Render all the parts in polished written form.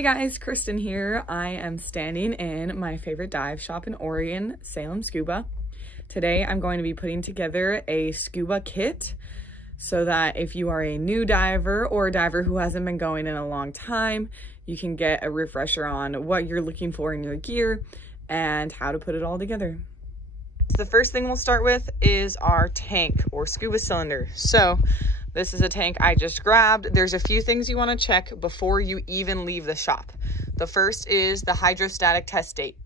Hey guys, Kristen here. I am standing in my favorite dive shop in Oregon, Salem Scuba. Today I'm going to be putting together a scuba kit so that if you are a new diver or a diver who hasn't been going in a long time, you can get a refresher on what you're looking for in your gear and how to put it all together. The first thing we'll start with is our tank or scuba cylinder. So this is a tank I just grabbed. There's a few things you want to check before you even leave the shop. The first is the hydrostatic test date.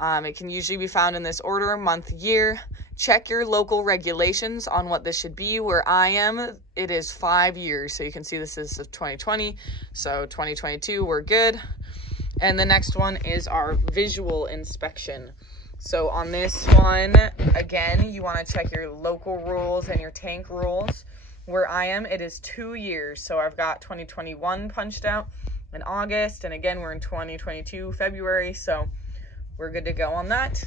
It can usually be found in this order, month, year. Check your local regulations on what this should be. Where I am, it is 5 years. So you can see this is 2020. So 2022, we're good. And the next one is our visual inspection. So on this one, again, you want to check your local rules and your tank rules. Where I am, it is 2 years. So I've got 2021 punched out in August. And again, we're in 2022, February. So we're good to go on that.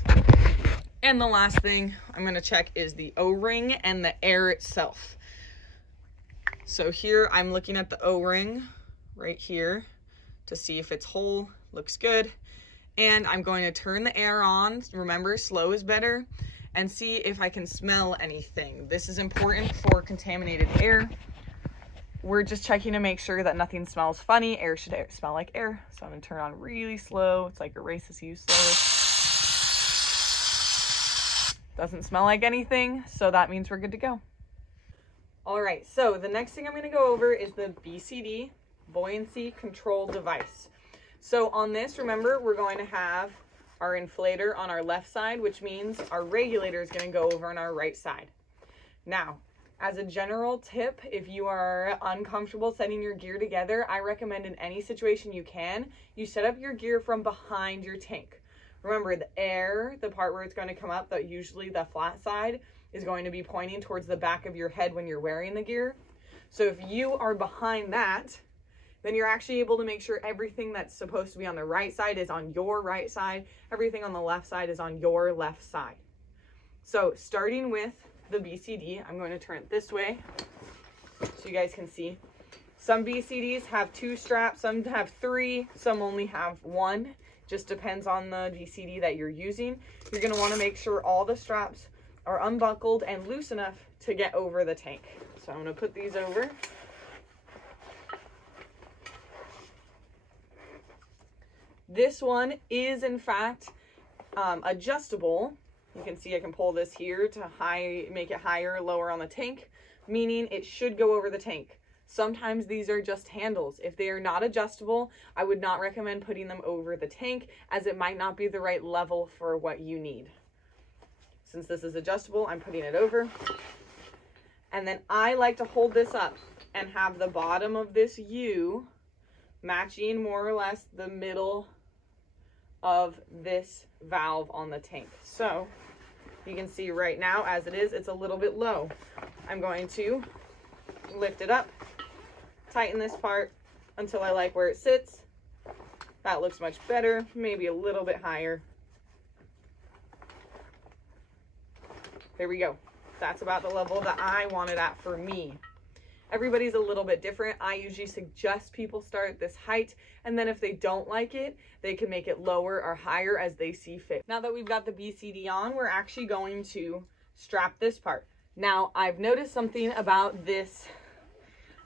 And the last thing I'm going to check is the O-ring and the air itself. So here I'm looking at the O-ring right here to see if it's whole, looks good. And I'm going to turn the air on, remember slow is better, and see if I can smell anything. This is important for contaminated air. We're just checking to make sure that nothing smells funny. Air should smell like air. So I'm gonna turn on really slow. It's like erases you slowly. Doesn't smell like anything, so that means we're good to go. All right, so the next thing I'm gonna go over is the BCD, Buoyancy Control Device. So on this, remember, we're going to have our inflator on our left side, which means our regulator is going to go over on our right side. Now, as a general tip, if you are uncomfortable setting your gear together, I recommend in any situation you set up your gear from behind your tank. Remember, the air, the part where it's going to come up, that usually the flat side, is going to be pointing towards the back of your head when you're wearing the gear. So if you are behind that, then you're actually able to make sure everything that's supposed to be on the right side is on your right side. Everything on the left side is on your left side. So starting with the BCD, I'm going to turn it this way so you guys can see. Some BCDs have 2 straps, some have 3, some only have 1. Just depends on the BCD that you're using. You're going to want to make sure all the straps are unbuckled and loose enough to get over the tank. So I'm going to put these over. This one is in fact adjustable. You can see I can pull this here to make it higher or lower on the tank, meaning it should go over the tank. Sometimes these are just handles. If they are not adjustable, I would not recommend putting them over the tank, as it might not be the right level for what you need. Since this is adjustable, I'm putting it over. And then I like to hold this up and have the bottom of this U matching more or less the middle of this valve on the tank. So you can see right now, as it is, it's a little bit low. I'm going to lift it up, tighten this part until I like where it sits. That looks much better, maybe a little bit higher. There we go. That's about the level that I want it at for me. Everybody's a little bit different. I usually suggest people start at this height, and then if they don't like it, they can make it lower or higher as they see fit. Now that we've got the BCD on, we're actually going to strap this part. Now, I've noticed something about this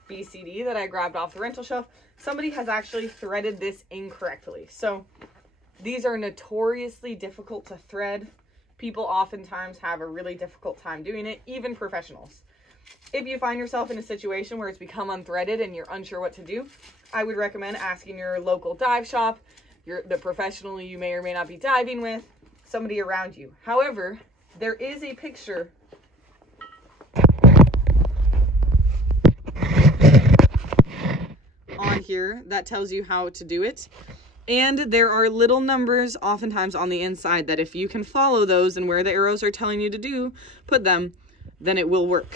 BCD that I grabbed off the rental shelf. Somebody has actually threaded this incorrectly. So these are notoriously difficult to thread. People oftentimes have a really difficult time doing it, even professionals. If you find yourself in a situation where it's become unthreaded and you're unsure what to do, I would recommend asking your local dive shop, the professional you may or may not be diving with, somebody around you. However, there is a picture on here that tells you how to do it. And there are little numbers oftentimes on the inside that if you can follow those and where the arrows are telling you to put them, then it will work.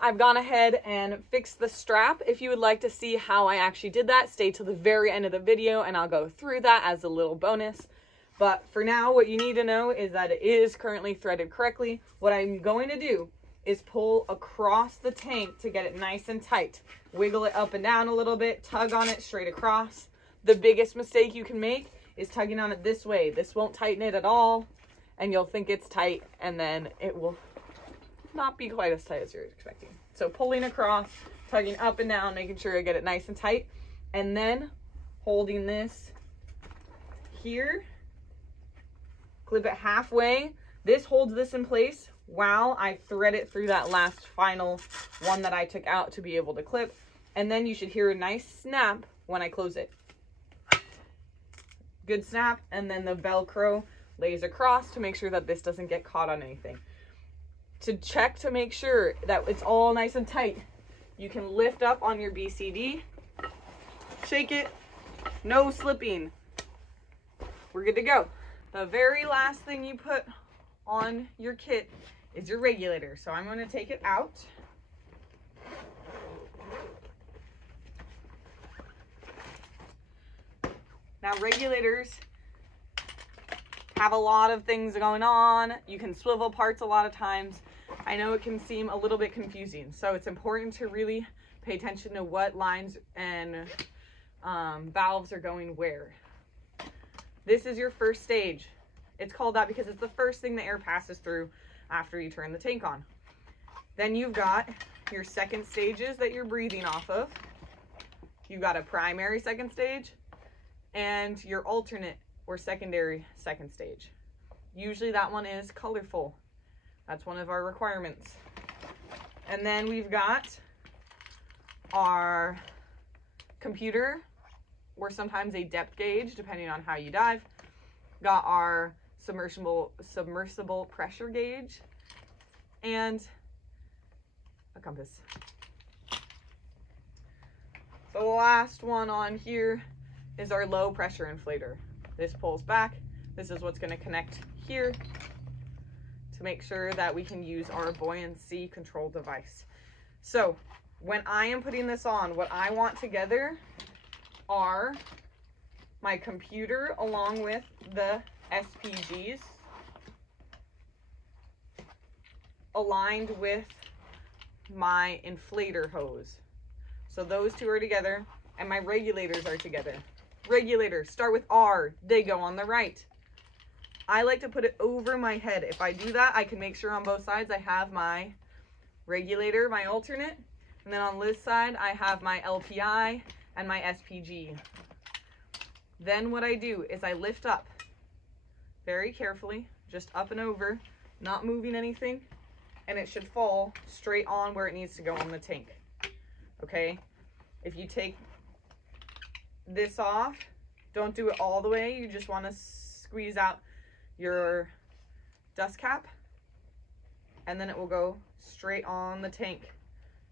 I've gone ahead and fixed the strap. If you would like to see how I actually did that, stay till the very end of the video and I'll go through that as a little bonus. But for now, what you need to know is that it is currently threaded correctly. What I'm going to do is pull across the tank to get it nice and tight. wiggle it up and down a little bit, tug on it straight across. The biggest mistake you can make is tugging on it this way. This won't tighten it at all, and you'll think it's tight, and then it will not be quite as tight as you're expecting. So pulling across, tugging up and down, making sure I get it nice and tight, and then holding this here, clip it halfway. This holds this in place while I thread it through that last final one that I took out to be able to clip. And then you should hear a nice snap when I close it. Good snap, and then the Velcro lays across to make sure that this doesn't get caught on anything. To check to make sure that it's all nice and tight, you can lift up on your BCD, shake it, no slipping. We're good to go. The very last thing you put on your kit is your regulator. So I'm going to take it out. Now regulators have a lot of things going on. You can swivel parts a lot of times. I know it can seem a little bit confusing. So it's important to really pay attention to what lines and valves are going where. This is your first stage. It's called that because it's the first thing the air passes through after you turn the tank on. Then you've got your second stages that you're breathing off of. You've got a primary second stage and your alternate or secondary second stage. Usually that one is colorful. That's one of our requirements. And then we've got our computer, or sometimes a depth gauge, depending on how you dive. Got our submersible pressure gauge and a compass. The last one on here is our low pressure inflator. This pulls back. This is what's going to connect here to make sure that we can use our buoyancy control device. So when I am putting this on, what I want together are my computer along with the SPGs aligned with my inflator hose. So those two are together and my regulators are together. Regulators start with R, they go on the right. I like to put it over my head. If I do that, I can make sure on both sides I have my regulator, my alternate, and then on this side I have my LPI and my SPG. Then what I do is I lift up very carefully, just up and over, not moving anything, and it should fall straight on where it needs to go on the tank. Okay? If you take this off, don't do it all the way. You just want to squeeze out your dust cap, and then it will go straight on the tank.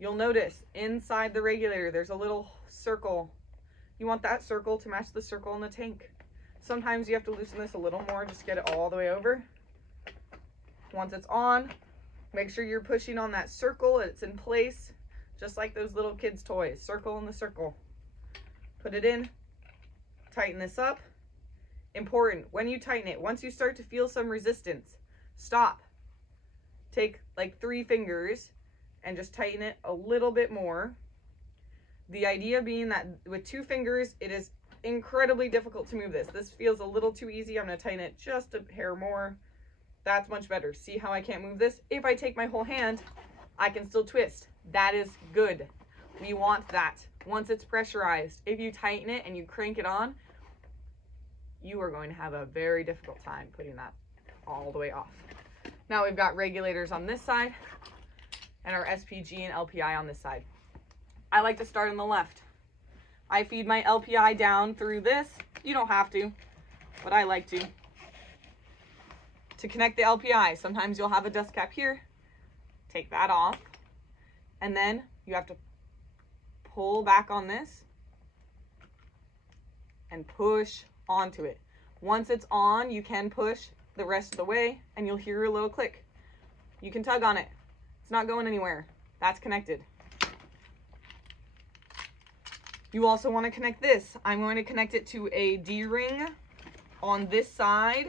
You'll notice inside the regulator there's a little circle. You want that circle to match the circle in the tank. Sometimes you have to loosen this a little more just to get it all the way over. Once it's on, make sure you're pushing on that circle. It's in place, just like those little kids' toys. Circle in the circle. Put it in, tighten this up. Important, when you tighten it, once you start to feel some resistance, stop. Take like 3 fingers and just tighten it a little bit more. The idea being that with 2 fingers, it is incredibly difficult to move this. This feels a little too easy. I'm going to tighten it just a hair more. That's much better. See how I can't move this? If I take my whole hand, I can still twist. That is good. We want that. Once it's pressurized, if you tighten it and you crank it on, you are going to have a very difficult time putting that all the way off. Now we've got regulators on this side and our SPG and LPI on this side. I like to start on the left. I feed my LPI down through this. You don't have to, but I like to. To connect the LPI, sometimes you'll have a dust cap here. Take that off. And then you have to pull back on this and push onto it. Once it's on, you can push the rest of the way and you'll hear a little click. You can tug on it. It's not going anywhere. That's connected. You also want to connect this. I'm going to connect it to a D-ring on this side.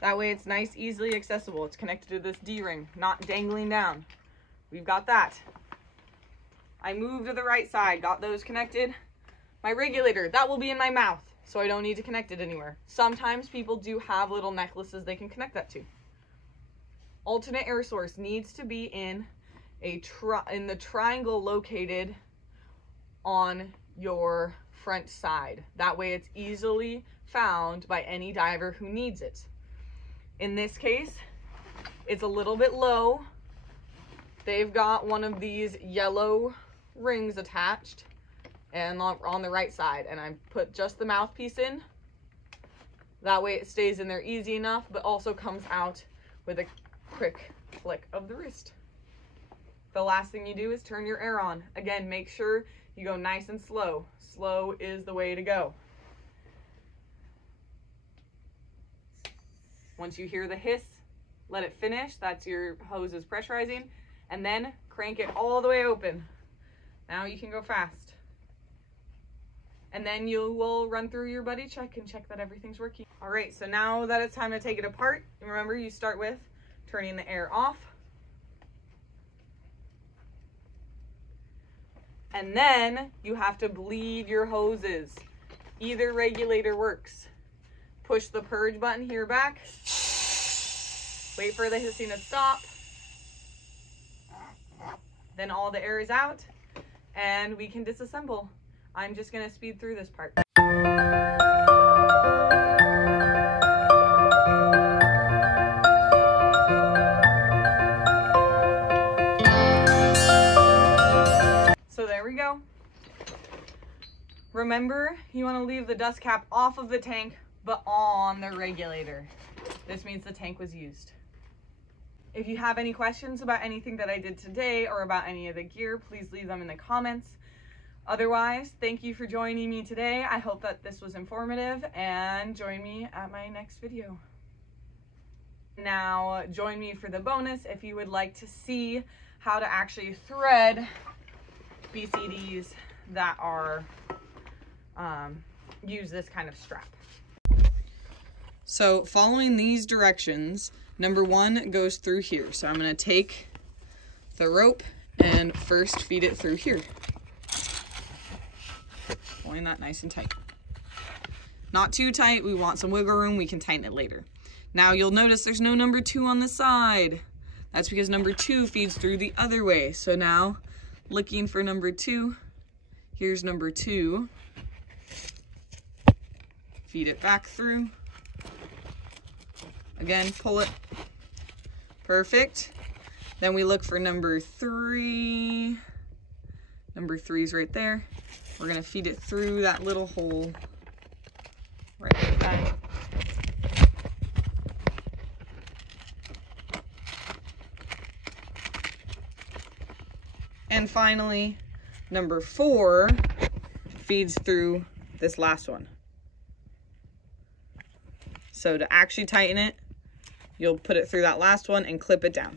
That way it's nice, easily accessible. It's connected to this D-ring, not dangling down. We've got that. I move to the right side, got those connected. My regulator, that will be in my mouth, so I don't need to connect it anywhere. Sometimes people do have little necklaces they can connect that to. Alternate air source needs to be in the triangle located on your front side. That way it's easily found by any diver who needs it. In this case, it's a little bit low. They've got one of these yellow rings attached and on the right side, and I put just the mouthpiece in. That way it stays in there easy enough, but also comes out with a quick flick of the wrist. The last thing you do is turn your air on. Again, make sure you go nice and slow. Slow is the way to go. Once you hear the hiss, let it finish. That's your hose is pressurizing. And then crank it all the way open. Now you can go fast. And then you will run through your buddy check and check that everything's working. All right, so now that it's time to take it apart, remember you start with turning the air off. And then you have to bleed your hoses. Either regulator works. Push the purge button here back. Wait for the hissing to stop. Then all the air is out and we can disassemble. I'm just gonna speed through this part. So there we go. Remember, you want to leave the dust cap off of the tank, but on the regulator. This means the tank was used. If you have any questions about anything that I did today or about any of the gear, please leave them in the comments. Otherwise, thank you for joining me today. I hope that this was informative, and join me at my next video. Now, join me for the bonus if you would like to see how to actually thread BCDs that are use this kind of strap. So following these directions, number one goes through here. So I'm going to take the rope and first feed it through here. Pulling that nice and tight. Not too tight, we want some wiggle room, we can tighten it later. Now you'll notice there's no number 2 on the side. That's because number 2 feeds through the other way. So now, looking for number 2, here's number 2. Feed it back through. Again, pull it. Perfect. Then we look for number 3. Number 3 is right there. We're gonna feed it through that little hole right there. And finally, number 4 feeds through this last one. So to actually tighten it, you'll put it through that last one and clip it down.